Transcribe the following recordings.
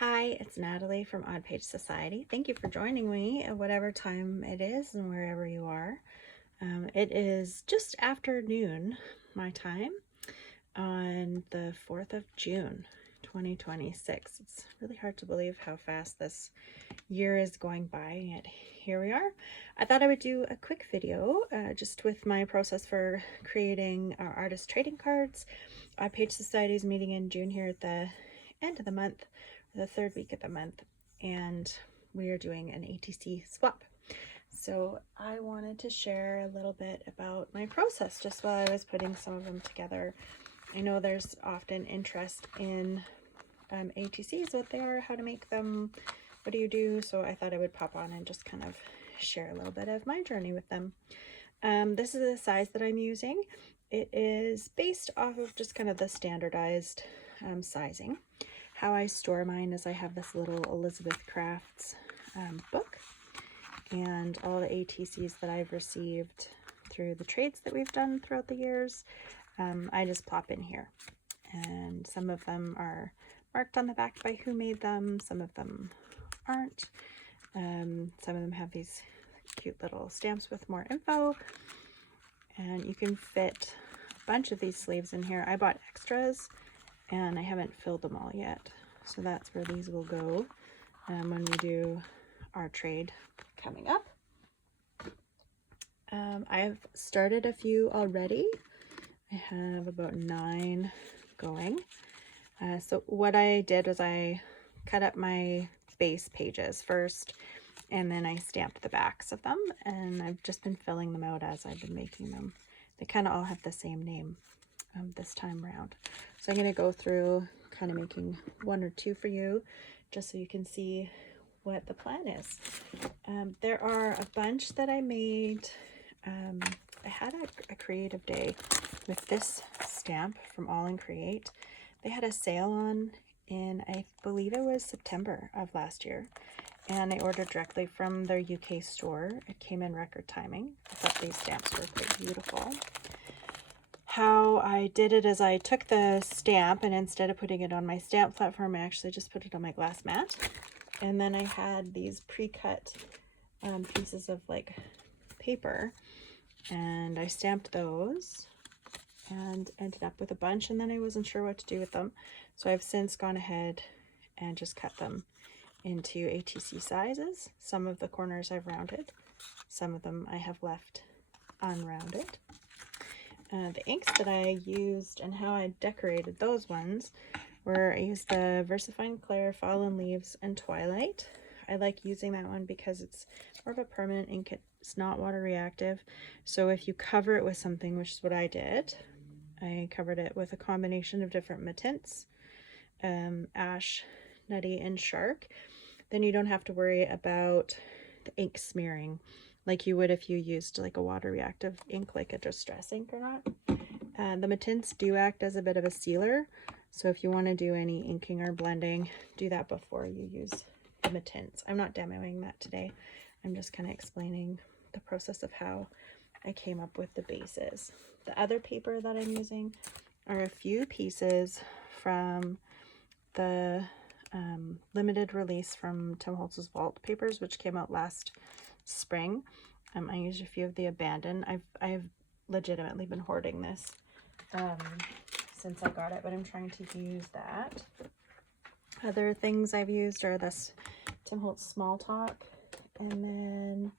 Hi, it's Natalie from Odd Page Society. Thank you for joining me at whatever time it is and wherever you are. It is just after noon, my time, on the 4th of June, 2026. It's really hard to believe how fast this year is going by, yet here we are. I thought I would do a quick video just with my process for creating our artist trading cards. Odd Page Society is meeting in June here at the end of the month, the third week of the month, and we are doing an ATC swap. So I wanted to share a little bit about my process just while I was putting some of them together. I know there's often interest in ATCs, what they are, how to make them, what do you do, so I thought I would pop on and just kind of share a little bit of my journey with them. This is the size that I'm using. It is based off of just kind of the standardized sizing. How I store mine is I have this little Elizabeth Crafts book, and all the ATCs that I've received through the trades that we've done throughout the years, I just plop in here. And some of them are marked on the back by who made them, some of them aren't. Some of them have these cute little stamps with more info, and you can fit a bunch of these sleeves in here. I bought extras and I haven't filled them all yet, so that's where these will go when we do our trade coming up. I've started a few already. I have about 9 going. So what I did was I cut up my base pages first, and then I stamped the backs of them, and I've just been filling them out as I've been making them. They kind of all have the same name this time around. So I'm going to go through kind of making 1 or 2 for you, just so you can see what the plan is. There are a bunch that I made. I had a creative day with this stamp from All in Create. They had a sale on in, I believe it was September of last year, and I ordered directly from their UK store. It came in record timing. I thought these stamps were quite beautiful. How I did it is I took the stamp, and instead of putting it on my stamp platform, I actually just put it on my glass mat. And then I had these pre-cut pieces of like paper, and I stamped those and ended up with a bunch, and then I wasn't sure what to do with them. So I've since gone ahead and just cut them into ATC sizes. Some of the corners I've rounded, some of them I have left unrounded. The inks that I used and how I decorated those ones were, I used the VersaFine Clair, Fallen Leaves, and Twilight. I like using that one because it's more of a permanent ink. It's not water reactive. So if you cover it with something, which is what I did, I covered it with a combination of different Mattints, Ash, Nutty, and Shark, then you don't have to worry about the ink smearing like you would if you used like a water reactive ink, like a distress ink or not. The Mattints do act as a bit of a sealer, so if you want to do any inking or blending, do that before you use the Mattints. I'm not demoing that today. I'm just kind of explaining the process of how I came up with the bases. The other paper that I'm using are a few pieces from the limited release from Tim Holtz's Vault papers, which came out last spring. I used a few of the Abandoned. I've legitimately been hoarding this since I got it, but I'm trying to use that. Other things I've used are this Tim Holtz Small Talk, and then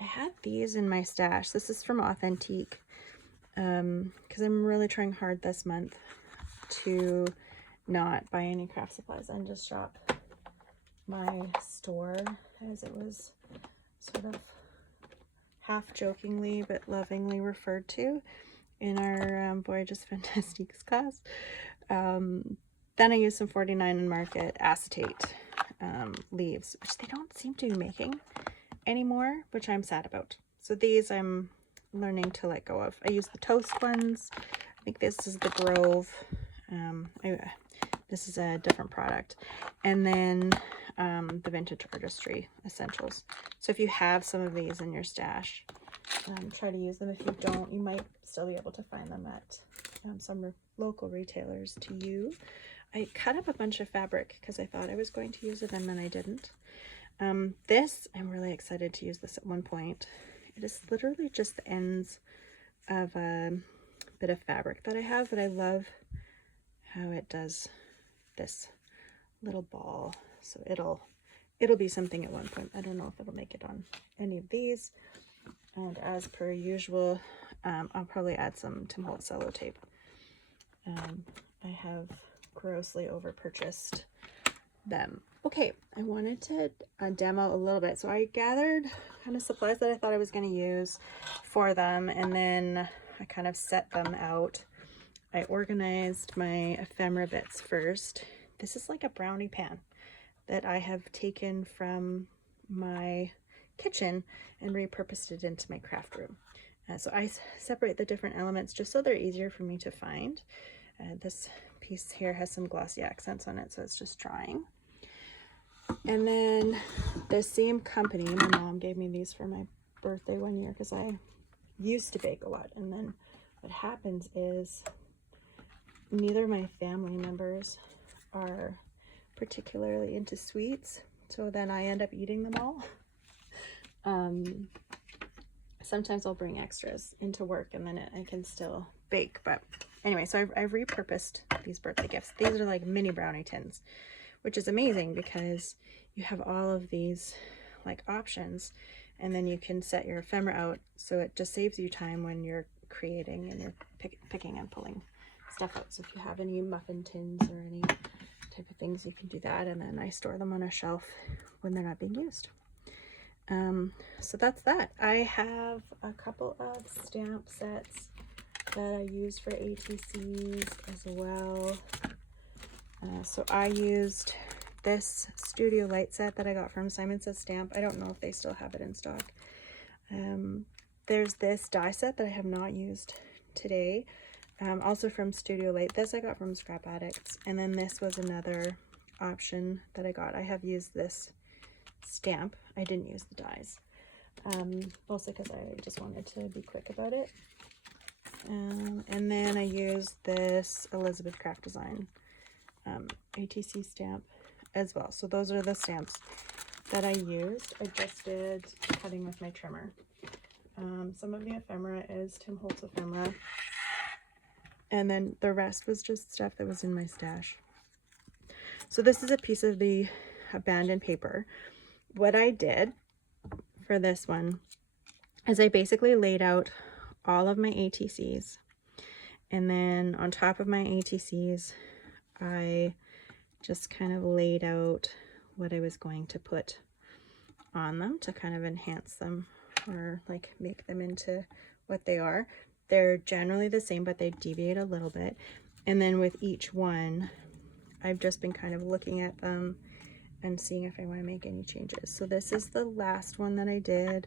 I had these in my stash. This is from Authentique, because I'm really trying hard this month to not buy any craft supplies and just shop my store, as it was sort of half jokingly but lovingly referred to in our Voyages Fantastiques class. Then I used some 49 and Market acetate leaves, which they don't seem to be making anymore, which I'm sad about. So these I'm learning to let go of. I use the toast ones. I think this is the Grove. This is a different product. And then the Vintage Artistry Essentials. So if you have some of these in your stash, try to use them. If you don't, you might still be able to find them at some local retailers to you. I cut up a bunch of fabric because I thought I was going to use it and then I didn't. This, I'm really excited to use this at one point. It is literally just the ends of a bit of fabric that I have, but I love how it does this little ball. So it'll be something at one point. I don't know if it'll make it on any of these. And as per usual, I'll probably add some Tim Holtz sellotape. I have grossly over purchased them. Okay, I wanted to demo a little bit. So I gathered kind of supplies that I thought I was going to use for them, and then I kind of set them out. I organized my ephemera bits first. This is like a brownie pan that I have taken from my kitchen and repurposed it into my craft room. So I separate the different elements just so they're easier for me to find. This piece here has some glossy accents on it, so it's just drying. And then the same company, my mom gave me these for my birthday one year because I used to bake a lot. And then what happens is neither of my family members are particularly into sweets, so then I end up eating them all. Sometimes I'll bring extras into work and then I can still bake. But anyway, so I've repurposed these birthday gifts. These are like mini brownie tins, which is amazing because you have all of these like options, and then you can set your ephemera out, so it just saves you time when you're creating and you're picking and pulling stuff out. So if you have any muffin tins or any type of things, you can do that, and then I store them on a shelf when they're not being used. So that's that. I have a couple of stamp sets that I use for ATCs as well. So I used this Studio Light set that I got from Simon Says Stamp. I don't know if they still have it in stock. There's this die set that I have not used today, also from Studio Light. This I got from Scrap Addicts, and then this was another option that I got. I have used this stamp. I didn't use the dies, mostly because I just wanted to be quick about it. And then I used this Elizabeth Craft Design ATC stamp as well. So those are the stamps that I used. I just did cutting with my trimmer. Some of the ephemera is Tim Holtz ephemera, and then the rest was just stuff that was in my stash. So this is a piece of the abandoned paper. What I did for this one is I basically laid out all of my ATCs, and then on top of my ATCs I just kind of laid out what I was going to put on them to kind of enhance them or like make them into what they are. They're generally the same, but they deviate a little bit. And then with each one, I've just been kind of looking at them and seeing if I want to make any changes. So this is the last one that I did,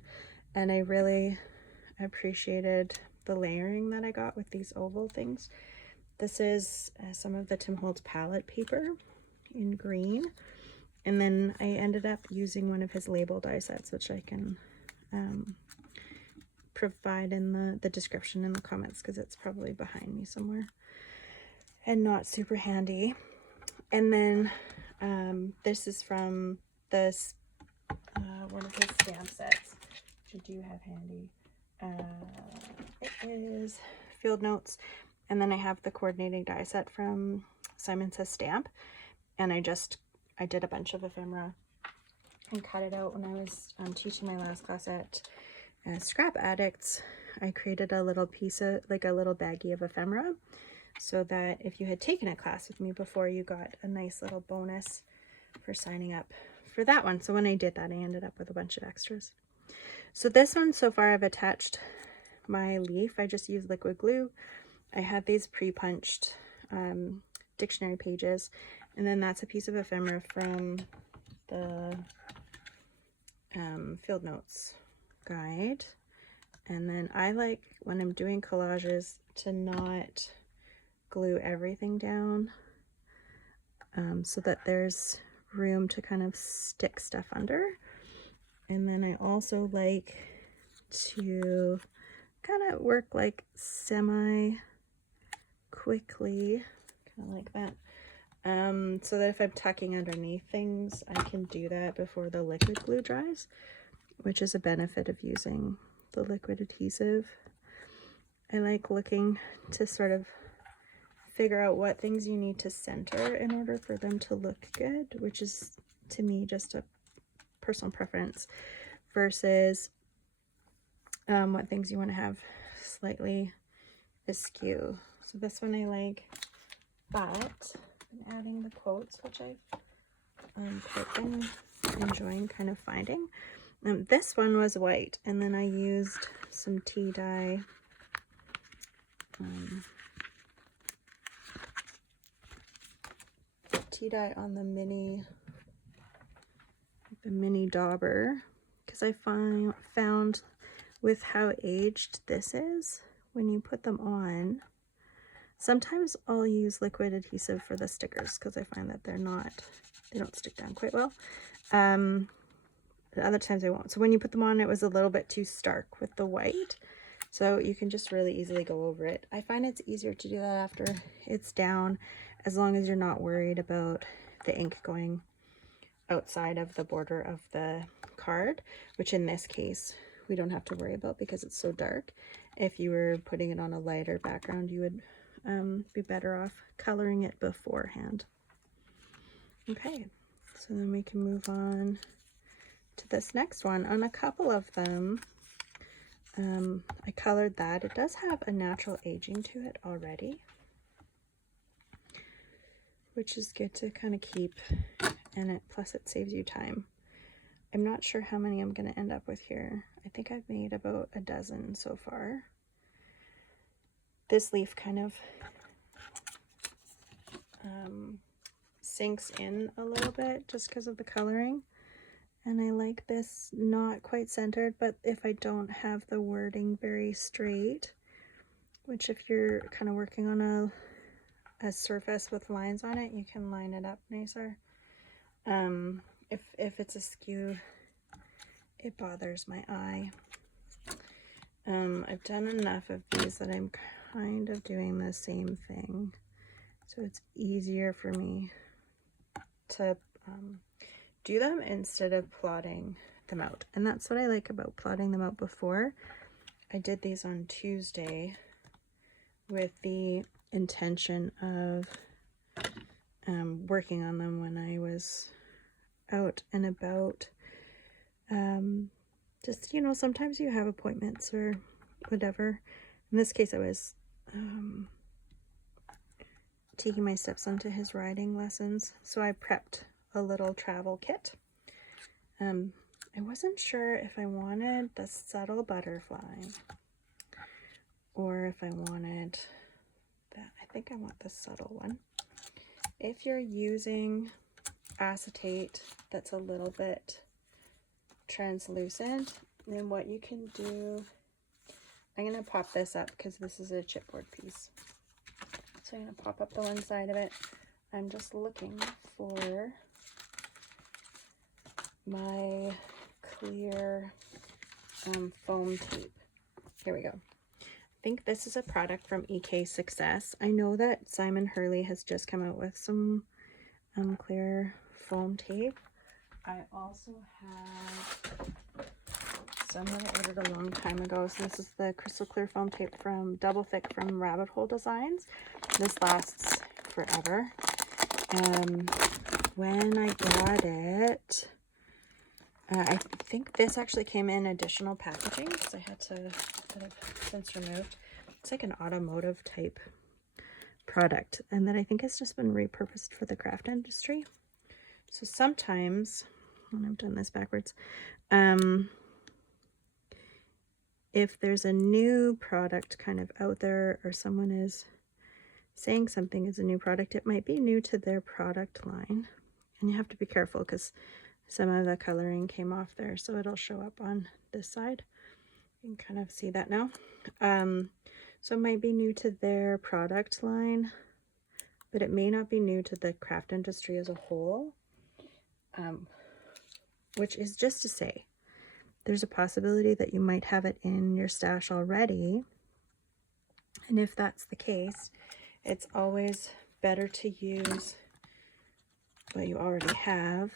and I really appreciated the layering that I got with these oval things. This is some of the Tim Holtz palette paper in green, and then I ended up using one of his label die sets, which I can provide in the description in the comments because it's probably behind me somewhere and not super handy. And then this is from this one of his stamp sets, which I do have handy. It is Field Notes, and then I have the coordinating die set from Simon Says Stamp, and I did a bunch of ephemera and cut it out when I was teaching my last class at Scrap Addicts. I created a little piece of, like a little baggie of ephemera, so that if you had taken a class with me before, you got a nice little bonus for signing up for that one. So when I did that, I ended up with a bunch of extras. So this one, so far I've attached my leaf. I just used liquid glue. I had these pre-punched dictionary pages, and then that's a piece of ephemera from the Field Notes guide. And then I like, when I'm doing collages, to not glue everything down, so that there's room to kind of stick stuff under. And then I also like to kind of work like semi quickly, kind of like that, so that if I'm tucking underneath things, I can do that before the liquid glue dries, which is a benefit of using the liquid adhesive. I like looking to sort of figure out what things you need to center in order for them to look good, which is to me just a personal preference, versus what things you want to have slightly askew. So this one I like, but I'm adding the quotes, which I've quite been enjoying kind of finding. This one was white, and then I used some tea dye on the mini dauber, because I found with how aged this is, when you put them on, sometimes I'll use liquid adhesive for the stickers because I find that they don't stick down quite well. Other times I won't. So when you put them on, it was a little bit too stark with the white. So you can just really easily go over it. I find it's easier to do that after it's down, as long as you're not worried about the ink going outside of the border of the card, which in this case, we don't have to worry about because it's so dark. If you were putting it on a lighter background, you would be better off coloring it beforehand. Okay, so then we can move on to this next one. On a couple of them, I colored that. It does have a natural aging to it already, which is good to kind of keep, and plus it saves you time. I'm not sure how many I'm going to end up with here. I think I've made about a dozen so far. This leaf kind of sinks in a little bit just because of the coloring. And I like this not quite centered, but if I don't have the wording very straight, which if you're kind of working on a surface with lines on it, you can line it up nicer. If it's askew, it bothers my eye. I've done enough of these that I'm kind of doing the same thing, so it's easier for me to do them instead of plotting them out. And that's what I like about plotting them out before. I did these on Tuesday with the intention of working on them when I was out and about. Just, you know, sometimes you have appointments or whatever. In this case, I was taking my stepson to his riding lessons, so I prepped a little travel kit. I wasn't sure if I wanted the subtle butterfly or if I wanted that. I think I want the subtle one. If you're using acetate that's a little bit translucent, then what you can do, I'm going to pop this up because this is a chipboard piece. So I'm going to pop up the one side of it. I'm just looking for my clear foam tape. Here we go. I think this is a product from EK Success. I know that Simon Hurley has just come out with some clear foam tape. I also have some that I ordered a long time ago. So this is the crystal clear foam tape from Double Thick from Rabbit Hole Designs. This lasts forever. When I got it, I think this actually came in additional packaging because I had to, that I've since removed. It's like an automotive type product, and that I think has just been repurposed for the craft industry. So sometimes, when I've done this backwards, if there's a new product kind of out there, or someone is saying something is a new product, it might be new to their product line, and you have to be careful because some of the coloring came off there, so it'll show up on this side. You can kind of see that now. So it might be new to their product line, but it may not be new to the craft industry as a whole, which is just to say there's a possibility that you might have it in your stash already. And if that's the case, it's always better to use what you already have,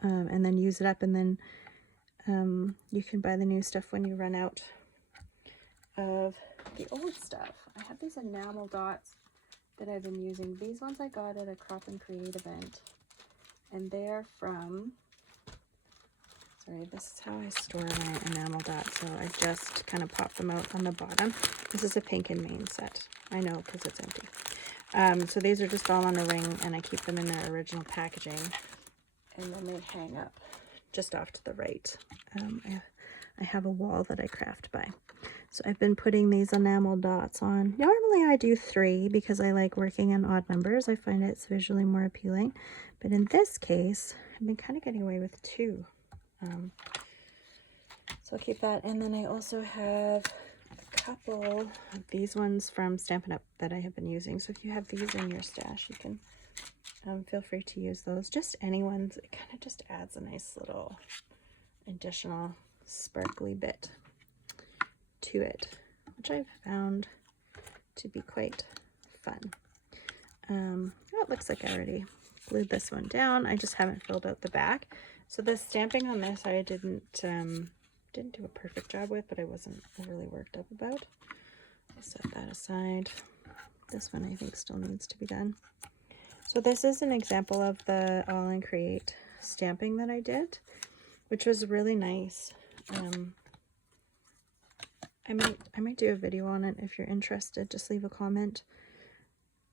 and then use it up, and then you can buy the new stuff when you run out of the old stuff. I have these enamel dots that I've been using. These ones I got at a Crop and Create event, and they're from, sorry, this is how I store my enamel dots, so I just kind of pop them out on the bottom. This is a Pink and Main set. I know, because it's empty. So these are just all on a ring, and I keep them in their original packaging, and then they hang up just off to the right. I have a wall that I craft by. So I've been putting these enamel dots on. Normally I do 3 because I like working in odd numbers. I find it's visually more appealing. But in this case, I've been kind of getting away with 2. So I'll keep that. And then I also have a couple of these ones from Stampin' Up! That I have been using. So if you have these in your stash, you can feel free to use those. Just any ones. It kind of just adds a nice little additional sparkly bit to it, which I've found to be quite fun. Oh, it looks like I already glued this one down. I just haven't filled out the back. So the stamping on this I didn't do a perfect job with, but I wasn't overly worked up about. I'll set that aside. This one I think still needs to be done. So this is an example of the All in Create stamping that I did, which was really nice. I might do a video on it if you're interested. Just leave a comment.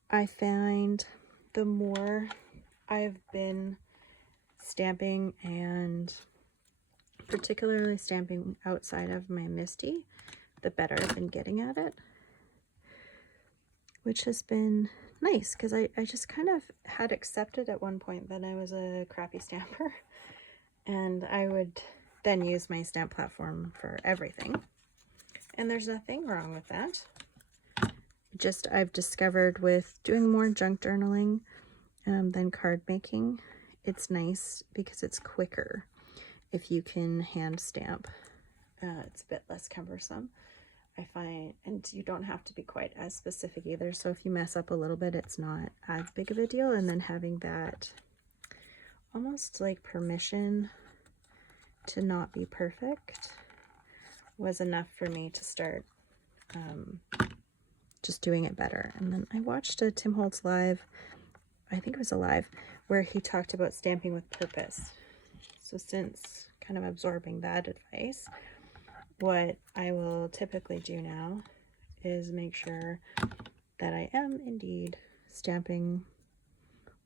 I find the more I've been stamping, and particularly stamping outside of my MISTI, the better I've been getting at it, which has been nice, because I just kind of had accepted at one point that I was a crappy stamper, and I would then use my stamp platform for everything. And there's nothing wrong with that. Just I've discovered with doing more junk journaling than card making, it's nice because it's quicker if you can hand stamp. It's a bit less cumbersome, I find, and you don't have to be quite as specific either. So if you mess up a little bit, it's not as big of a deal. And then having that almost like permission to not be perfect was enough for me to start just doing it better. And then I watched a Tim Holtz live, I think it was a live, where he talked about stamping with purpose. So since kind of absorbing that advice, what I will typically do now is make sure that I am indeed stamping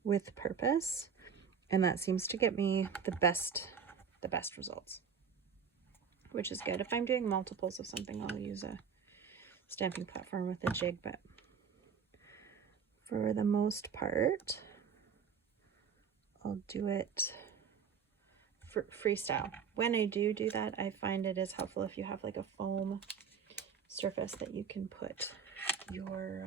with purpose, and that seems to get me the best results, which is good. If I'm doing multiples of something, I'll use a stamping platform with a jig, but for the most part, I'll do it for freestyle. When I do that, I find it is helpful if you have like a foam surface that you can put your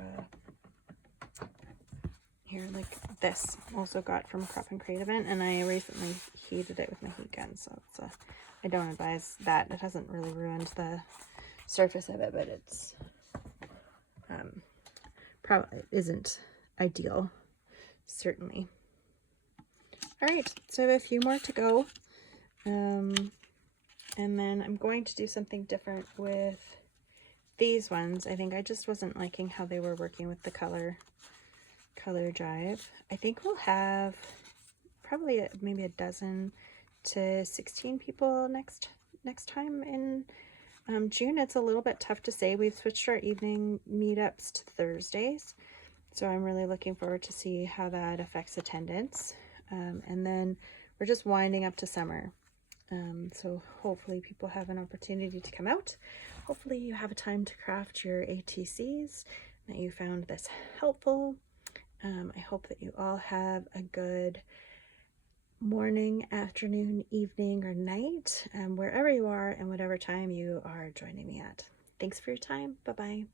here, like this. Also got from a Crop and Create event, and I recently heated it with my heat gun, so it's I don't advise that. It hasn't really ruined the surface of it, but it's probably isn't ideal, certainly. All right, so I have a few more to go, and then I'm going to do something different with these ones. I think I just wasn't liking how they were working with the color drive. I think we'll have probably maybe a dozen to 16 people next time in June. It's a little bit tough to say. We've switched our evening meetups to Thursdays, so I'm really looking forward to see how that affects attendance. And then we're just winding up to summer, so hopefully people have an opportunity to come out. Hopefully you have a time to craft your ATCs, that you found this helpful. I hope that you all have a good morning, afternoon, evening, or night, wherever you are and whatever time you are joining me at. Thanks for your time. Bye-bye.